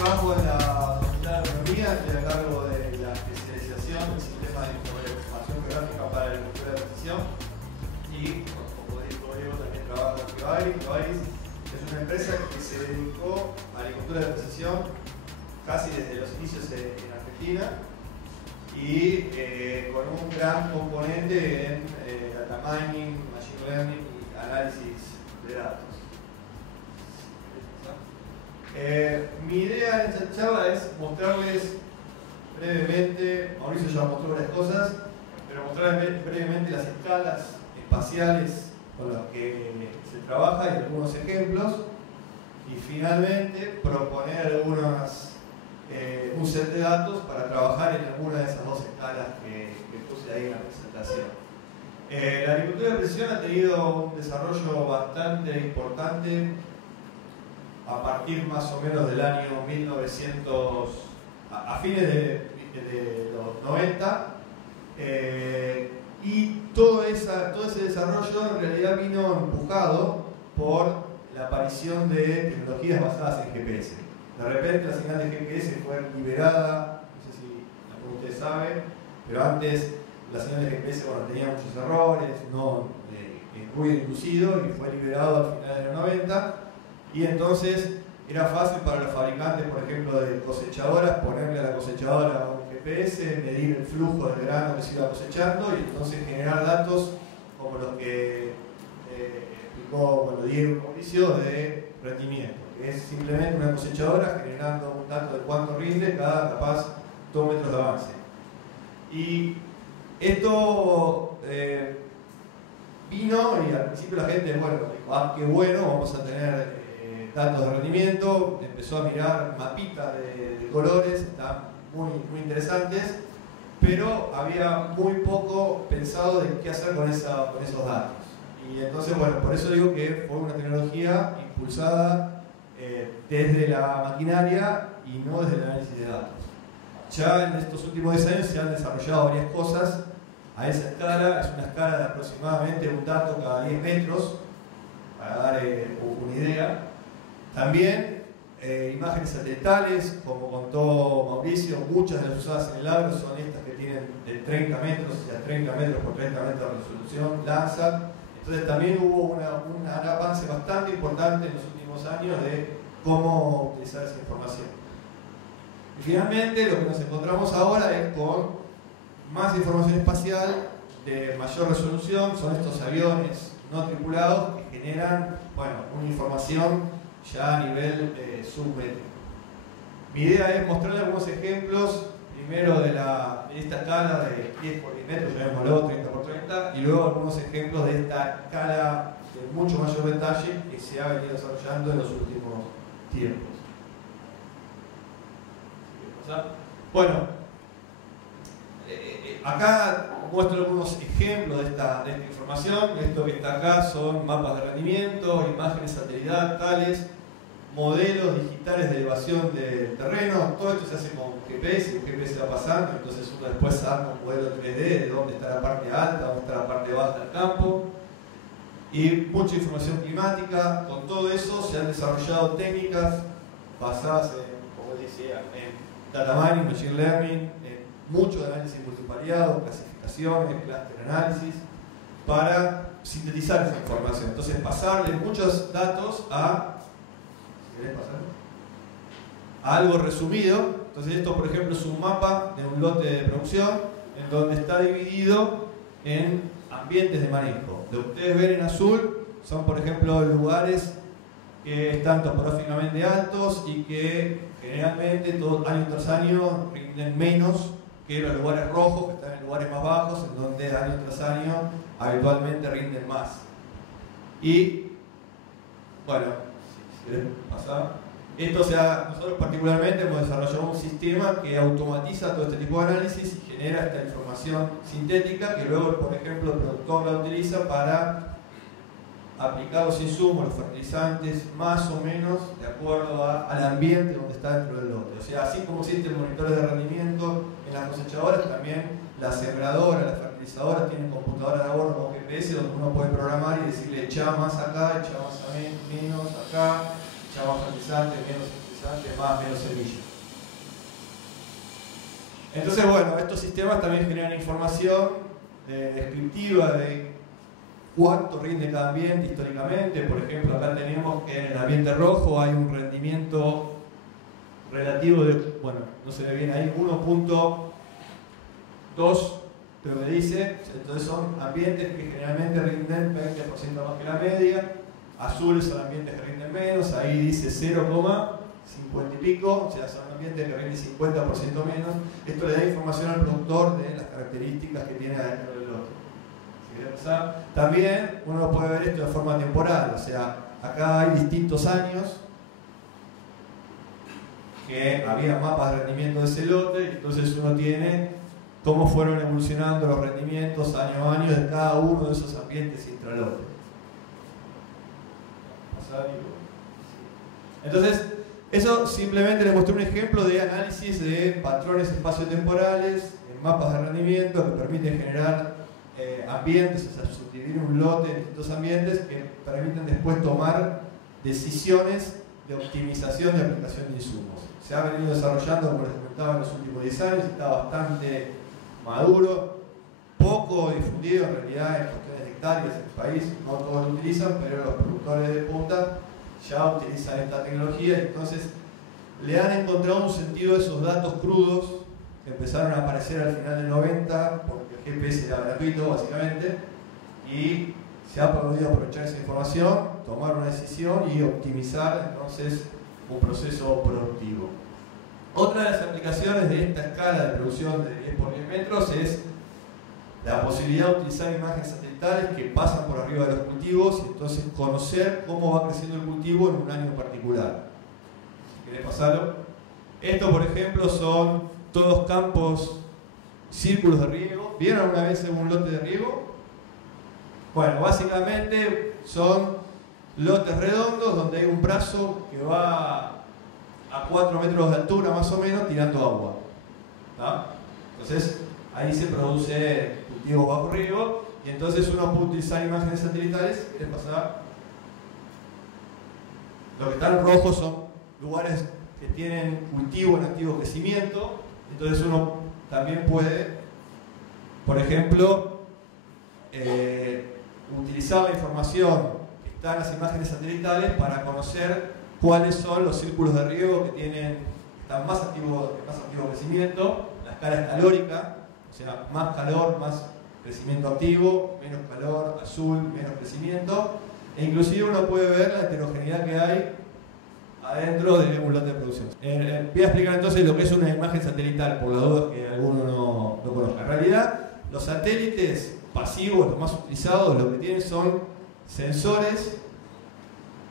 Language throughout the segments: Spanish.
trabajo en la Facultad de Economía, estoy a cargo de la especialización del sistema de información geográfica para la agricultura de precisión y, como dijo Diego, también trabajo en Fivaris. Fivaris es una empresa que se dedicó a la agricultura de precisión casi desde los inicios en Argentina y con un gran componente en data mining, machine learning y análisis de datos. Mi idea en esta charla es mostrarles brevemente, Mauricio ya mostró varias cosas, pero mostrarles brevemente las escalas espaciales con las que se trabaja y algunos ejemplos, y finalmente proponer un set de datos para trabajar en alguna de esas dos escalas que puse ahí en la presentación. La agricultura de precisión ha tenido un desarrollo bastante importante a partir más o menos del año 1900, a fines de los 90, y todo ese desarrollo en realidad vino empujado por la aparición de tecnologías basadas en GPS. De repente la señal de GPS fue liberada, no sé si alguno de ustedes sabe, pero antes la señal de GPS tenía muchos errores, muy inducido, y fue liberado al final de los 90. Y entonces era fácil para los fabricantes, por ejemplo, de cosechadoras, ponerle a la cosechadora un GPS, medir el flujo del grano que se iba cosechando y entonces generar datos como los que explicó Diego Mauricio de rendimiento, que es simplemente una cosechadora generando un dato de cuánto rinde cada capaz 2 metros de avance. Y esto vino y al principio la gente, dijo, qué bueno, vamos a tener datos de rendimiento, empezó a mirar mapitas de colores, están muy interesantes, pero había muy poco pensado de qué hacer con esos datos. Y entonces, por eso digo que fue una tecnología impulsada desde la maquinaria y no desde el análisis de datos. Ya en estos últimos 10 años se han desarrollado varias cosas a esa escala. Es una escala de aproximadamente un dato cada 10 metros, para dar una idea. También imágenes satelitales, como contó Mauricio, muchas de las usadas en el agro son estas que tienen de 30 metros, o sea, 30 metros por 30 metros de resolución, Landsat. Entonces también hubo un avance bastante importante en los últimos años de cómo utilizar esa información. Y finalmente lo que nos encontramos ahora es con más información espacial de mayor resolución. Son estos aviones no tripulados que generan una información ya a nivel submétrico. Mi idea es mostrarles algunos ejemplos, primero de esta escala de 10 por 10 metros, llamémoslo 30 por 30, y luego algunos ejemplos de esta escala de mucho mayor detalle que se ha venido desarrollando en los últimos tiempos. Acá muestro algunos ejemplos de esta información. Esto que está acá son mapas de rendimiento, imágenes satelitales, modelos digitales de elevación del terreno. Todo esto se hace con GPS, el GPS va pasando, entonces uno después saca un modelo 3D de dónde está la parte alta, dónde está la parte baja del campo. Y mucha información climática. Con todo eso se han desarrollado técnicas basadas en data mining, machine learning, mucho de análisis multivariado, clasificaciones, cluster análisis, para sintetizar esa información. Entonces, pasarle muchos datos a algo resumido. Entonces, esto, por ejemplo, es un mapa de un lote de producción en donde está dividido en ambientes de manejo. Lo que ustedes ven en azul son, por ejemplo, lugares que están topográficamente altos y que generalmente año tras año rinden menos que los lugares rojos, que están en lugares más bajos, en donde año tras año habitualmente rinden más. Y, si querés pasar. Nosotros particularmente hemos desarrollado un sistema que automatiza todo este tipo de análisis y genera esta información sintética que luego, por ejemplo, el productor la utiliza para aplicar los insumos, los fertilizantes, más o menos de acuerdo al ambiente donde está dentro del lote. O sea, así como existen monitores de rendimiento en las cosechadoras, también las sembradoras, las fertilizadoras tienen computadoras de a bordo con GPS donde uno puede programar y decirle echa más acá, echa más menos acá, echa más fertilizante, menos fertilizante. fertilizante, más menos semilla. Entonces, bueno, estos sistemas también generan información descriptiva de cuánto rinde cada ambiente históricamente. Por ejemplo, acá tenemos que en el ambiente rojo hay un rendimiento relativo de, bueno, no se ve bien ahí, 1.2, pero me dice, entonces son ambientes que generalmente rinden 20% más que la media. Azules son ambientes que rinden menos, ahí dice 0,50 y pico, o sea, son ambientes que rinden 50% menos. Esto le da información al productor de las características que tiene adentro del lote. También uno puede ver esto de forma temporal, o sea, acá hay distintos años que había mapas de rendimiento de ese lote, y entonces uno tiene cómo fueron evolucionando los rendimientos año a año de cada uno de esos ambientes intralote. Entonces, eso simplemente le mostré un ejemplo de análisis de patrones espaciotemporales en mapas de rendimiento que permiten generar ambientes, o sea, subdividir un lote en distintos ambientes que permiten después tomar decisiones de optimización de aplicación de insumos. Se ha venido desarrollando, como les comentaba, en los últimos 10 años, está bastante maduro, poco difundido en realidad en cuestiones de hectáreas en el país, no todos lo utilizan, pero los productores de punta ya utilizan esta tecnología, y entonces le han encontrado un sentido a esos datos crudos que empezaron a aparecer al final del 90, porque el GPS era gratuito básicamente, y se ha podido aprovechar esa información, tomar una decisión y optimizar entonces un proceso productivo. Otra de las aplicaciones de esta escala de producción de 10 por 10 metros es la posibilidad de utilizar imágenes satelitales que pasan por arriba de los cultivos y entonces conocer cómo va creciendo el cultivo en un año particular. Si querés pasarlo. Esto, por ejemplo, son todos campos, círculos de riego. ¿Vieron alguna vez un lote de riego? Bueno, básicamente son lotes redondos donde hay un brazo que va a 4 metros de altura más o menos tirando agua. ¿Tá? Entonces ahí se produce cultivo bajo riego, y entonces uno puede utilizar imágenes satelitales. ¿Qué les pasa? Lo que están rojos son lugares que tienen cultivo en activo crecimiento, entonces uno también puede, por ejemplo, utilizar la información que está en las imágenes satelitales para conocer cuáles son los círculos de riego que están más activo crecimiento. La escala es calórica, o sea, más calor, más crecimiento activo, menos calor, azul, menos crecimiento, e inclusive uno puede ver la heterogeneidad que hay adentro de un lote de producción. Voy a explicar entonces lo que es una imagen satelital, por las dudas que alguno no conozca. En realidad, los satélites pasivos, los más utilizados, lo que tienen son sensores,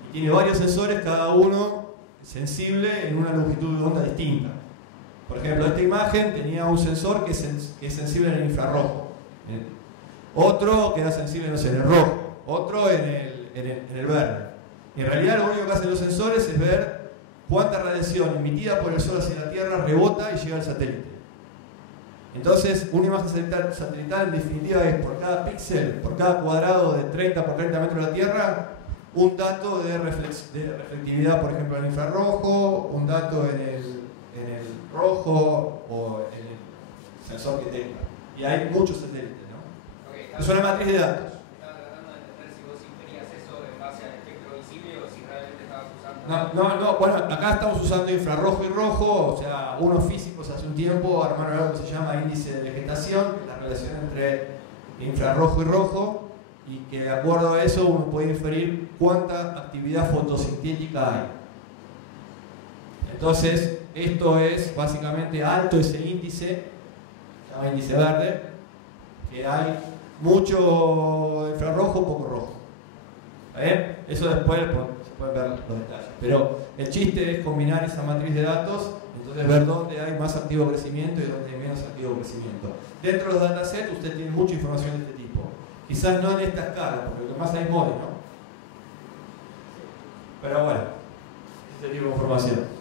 y tiene varios sensores, cada uno sensible en una longitud de onda distinta. Por ejemplo, esta imagen tenía un sensor que es sensible en el infrarrojo, otro que era sensible, no sé, en el rojo, otro en el verde. Y en realidad lo único que hacen los sensores es ver cuánta radiación emitida por el sol hacia la Tierra rebota y llega al satélite. Entonces, una imagen satelital en definitiva es por cada píxel, por cada cuadrado de 30 por 30 metros de la Tierra, un dato de reflectividad, por ejemplo, en el infrarrojo, un dato en el rojo o en el sensor que tenga. Y hay muchos satélites, ¿no? Okay, es una matriz de datos. Estaba tratando de entender si vos inferías eso en base al espectro visible o si realmente estabas usando... No, bueno, acá estamos usando infrarrojo y rojo, o sea, unos físicos hace un tiempo armaron algo que se llama índice de vegetación, que es la relación entre infrarrojo y rojo, y que de acuerdo a eso uno puede inferir cuánta actividad fotosintética hay. Entonces, esto es básicamente alto ese índice, se llama índice verde, que hay mucho infrarrojo, poco rojo. ¿Está bien? Eso después se pueden ver los detalles. Pero el chiste es combinar esa matriz de datos, entonces ver dónde hay más activo crecimiento y dónde hay menos activo crecimiento. Dentro de los datasets usted tiene mucha información de este tipo. Quizás no en esta escala, porque lo que más hay es MODI, ¿no? Pero bueno, este tipo de información.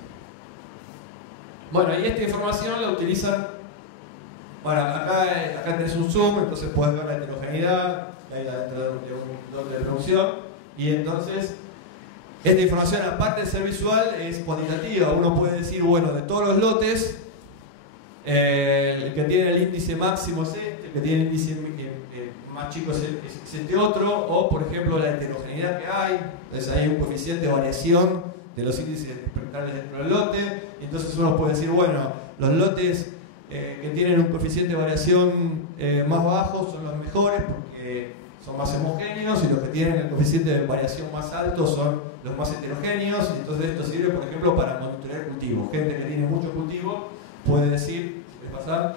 Bueno, y esta información la utilizan. Bueno, acá tenés un zoom, entonces puedes ver la heterogeneidad que hay dentro de un lote de producción, y entonces Esta información, aparte de ser visual, es cuantitativa. Uno puede decir, bueno, de todos los lotes, el que tiene el índice máximo es este, el que tiene el índice más chico es este otro, o por ejemplo la heterogeneidad que hay. Entonces hay un coeficiente de variación de los índices espectrales dentro del lote, y entonces uno puede decir, bueno, los lotes que tienen un coeficiente de variación más bajo son los mejores porque son más homogéneos, y los que tienen el coeficiente de variación más alto son los más heterogéneos. Y entonces esto sirve, por ejemplo, para monitorear cultivos. Gente que tiene mucho cultivo puede decir, si les pasa,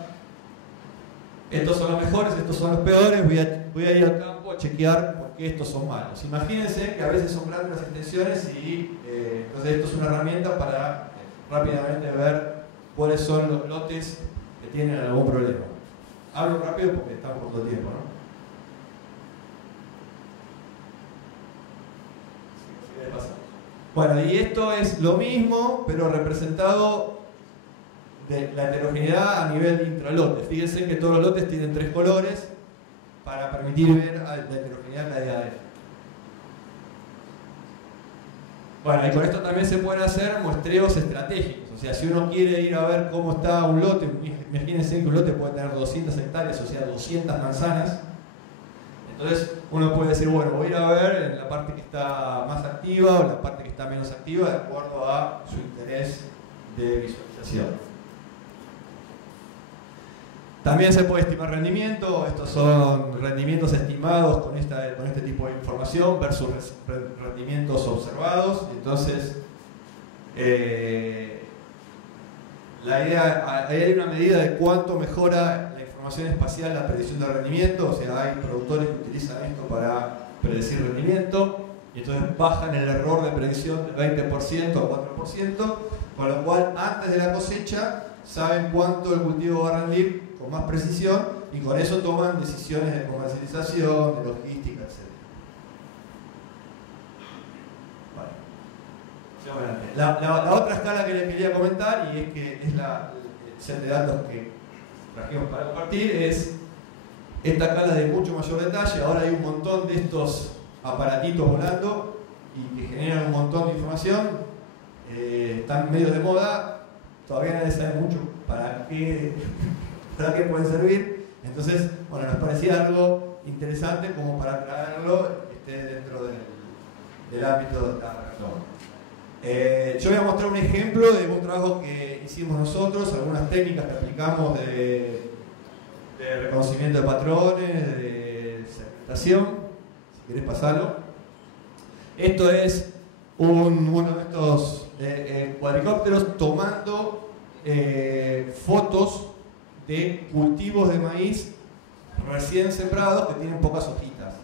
estos son los mejores, estos son los peores, voy a ir al campo a chequear por qué estos son malos. Imagínense que a veces son grandes las extensiones y entonces esto es una herramienta para rápidamente ver cuáles son los lotes que tienen algún problema. Hablo rápido porque estamos por todo el tiempo, ¿no? Bueno, y esto es lo mismo, pero representado de la heterogeneidad a nivel de intralote. Fíjense que todos los lotes tienen 3 colores para permitir ver la heterogeneidad que hay adentro. Bueno, y con esto también se pueden hacer muestreos estratégicos. O sea, si uno quiere ir a ver cómo está un lote, imagínense que un lote puede tener 200 hectáreas, o sea, 200 manzanas. Entonces uno puede decir, bueno, voy a ir a ver en la parte que está más activa o la parte que está menos activa de acuerdo a su interés de visualización. También se puede estimar rendimiento. Estos son rendimientos estimados con este tipo de información versus rendimientos observados. Entonces, la idea, ahí hay una medida de cuánto mejora la información espacial la predicción de rendimiento. O sea, hay productores que utilizan esto para predecir rendimiento y entonces bajan el error de predicción del 20% a 4%, con lo cual antes de la cosecha saben cuánto el cultivo va a rendir con más precisión, y con eso toman decisiones de comercialización, de logística, etc. Vale. La otra escala que les quería comentar, y es que es el set de datos que trajimos para compartir, es esta escala de mucho mayor detalle. Ahora hay un montón de estos aparatitos volando y que generan un montón de información. Están medio de moda, todavía nadie sabe mucho para qué pueden servir. Entonces, bueno, nos parecía algo interesante como para traerlo dentro del ámbito de la reacción. Yo voy a mostrar un ejemplo de un trabajo que hicimos nosotros, algunas técnicas que aplicamos de reconocimiento de patrones, de segmentación. Si querés pasarlo. Esto es uno de estos cuadricópteros tomando fotos de cultivos de maíz recién sembrados que tienen pocas hojitas.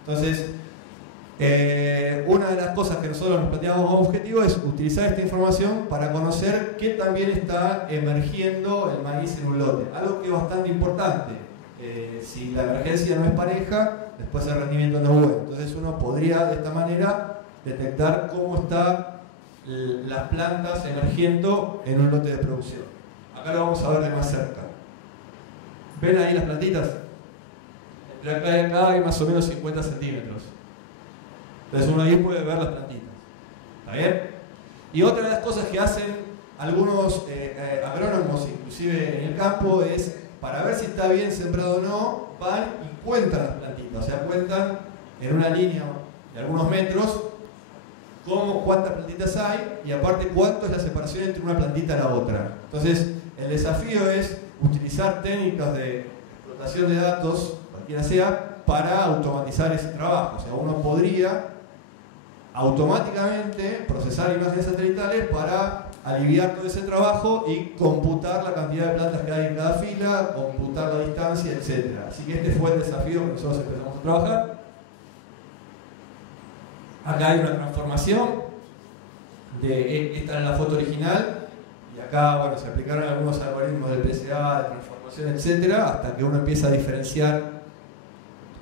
Entonces, una de las cosas que nosotros nos planteamos como objetivo es utilizar esta información para conocer qué también está emergiendo el maíz en un lote. Algo que es bastante importante. Si la emergencia no es pareja, después el rendimiento no es bueno. Entonces uno podría de esta manera detectar cómo están las plantas emergiendo en un lote de producción. Acá lo vamos a ver de más cerca. ¿Ven ahí las plantitas? Entre acá y acá hay más o menos 50 centímetros. Entonces uno ahí puede ver las plantitas. ¿Está bien? Y otra de las cosas que hacen algunos agrónomos, inclusive en el campo, es para ver si está bien sembrado o no, van y cuentan las plantitas. O sea, cuentan en una línea de algunos metros cuántas plantitas hay y aparte cuánto es la separación entre una plantita y la otra. Entonces, el desafío es utilizar técnicas de explotación de datos, cualquiera sea, para automatizar ese trabajo. O sea, uno podría automáticamente procesar imágenes satelitales para aliviar todo ese trabajo y computar la cantidad de plantas que hay en cada fila, computar la distancia, etc. Así que este fue el desafío que nosotros empezamos a trabajar. Acá hay una transformación, esta es la foto original, y acá bueno, se aplicaron algunos algoritmos de PCA, de transformación, etc., hasta que uno empieza a diferenciar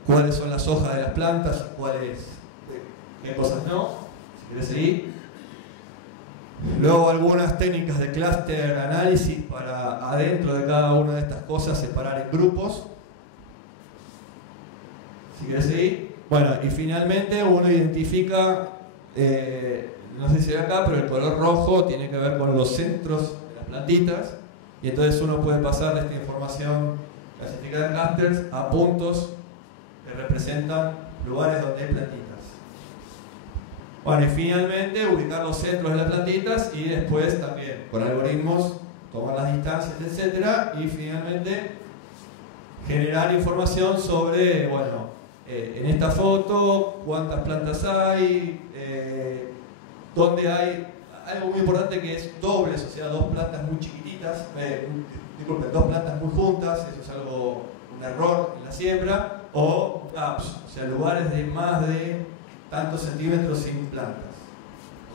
cuáles son las hojas de las plantas y qué cosas no, si querés seguir. Luego algunas técnicas de cluster análisis para adentro de cada una de estas cosas separar en grupos, si querés seguir. Bueno, y finalmente uno identifica no sé si ve acá, pero el color rojo tiene que ver con los centros de las plantitas, y entonces uno puede pasar de esta información clasificada en clusters a puntos que representan lugares donde hay plantitas. Bueno, y finalmente ubicar los centros de las plantitas y después también con algoritmos tomar las distancias, etc. Y finalmente generar información sobre, bueno, en esta foto cuántas plantas hay, dónde hay algo muy importante que es dobles, o sea, dos plantas muy chiquititas, disculpen, dos plantas muy juntas, eso es algo, un error en la siembra, o gaps, o sea, lugares de más de tantos centímetros sin plantas.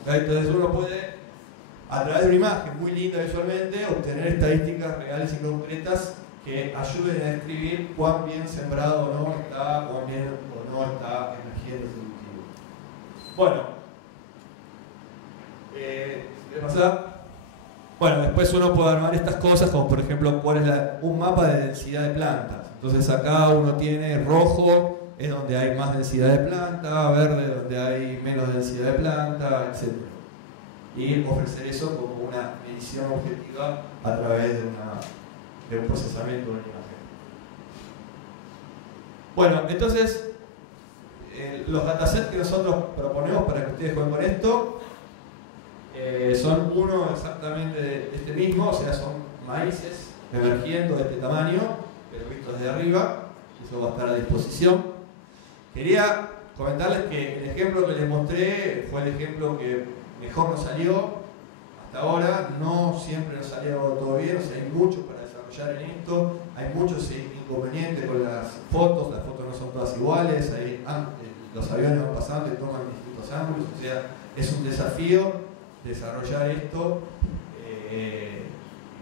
¿Okay? Entonces uno puede, a través de una imagen muy linda visualmente, obtener estadísticas reales y concretas que ayuden a describir cuán bien sembrado o no está, cuán bien o no está emergiendo ese cultivo. Bueno, ¿qué pasa? Bueno, después uno puede armar estas cosas, como por ejemplo, cuál es un mapa de densidad de plantas. Entonces acá uno tiene rojo, es donde hay más densidad de planta, verde donde hay menos densidad de planta, etc. Y ofrecer eso como una medición objetiva a través de un procesamiento de una imagen. Bueno, entonces los datasets que nosotros proponemos para que ustedes jueguen con esto son uno exactamente de este mismo, o sea, son maíces emergiendo de este tamaño, pero visto desde arriba. Eso va a estar a disposición. Quería comentarles que el ejemplo que les mostré fue el ejemplo que mejor nos salió hasta ahora. No siempre nos salió todo bien, o sea, hay mucho para desarrollar en esto, hay muchos inconvenientes con las fotos no son todas iguales, los aviones van pasando y toman distintos ángulos, o sea, es un desafío desarrollar esto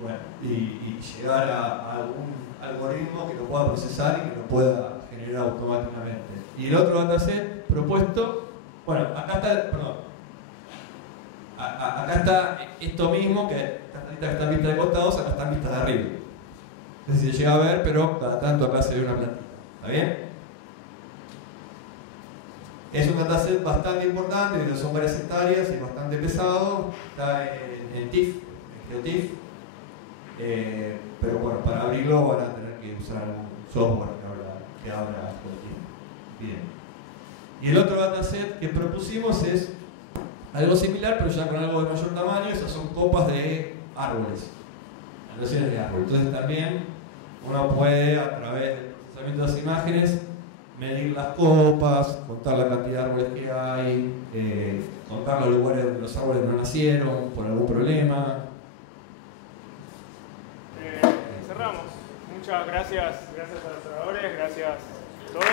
bueno, y llegar a algún algoritmo que lo pueda procesar y que lo pueda generar automáticamente. Y el otro dataset propuesto, bueno, acá está, perdón, acá está esto mismo, que estas plantitas que están vistas de costados, acá están vistas de arriba. No sé si se llega a ver, pero cada tanto acá se ve una plantita. ¿Está bien? Es un dataset bastante importante, son varias hectáreas, es bastante pesado, está en TIFF, en GeoTIFF, pero bueno, para abrirlo van a tener que usar algún software que abra GeoTIFF. Bien. Y el otro dataset que propusimos es algo similar, pero ya con algo de mayor tamaño. Esas son copas de árboles, plantaciones de árboles. Entonces también uno puede, a través del procesamiento de las imágenes, medir las copas, contar la cantidad de árboles que hay, contar los lugares donde los árboles no nacieron por algún problema. Cerramos. Muchas gracias a los oradores, gracias a todos.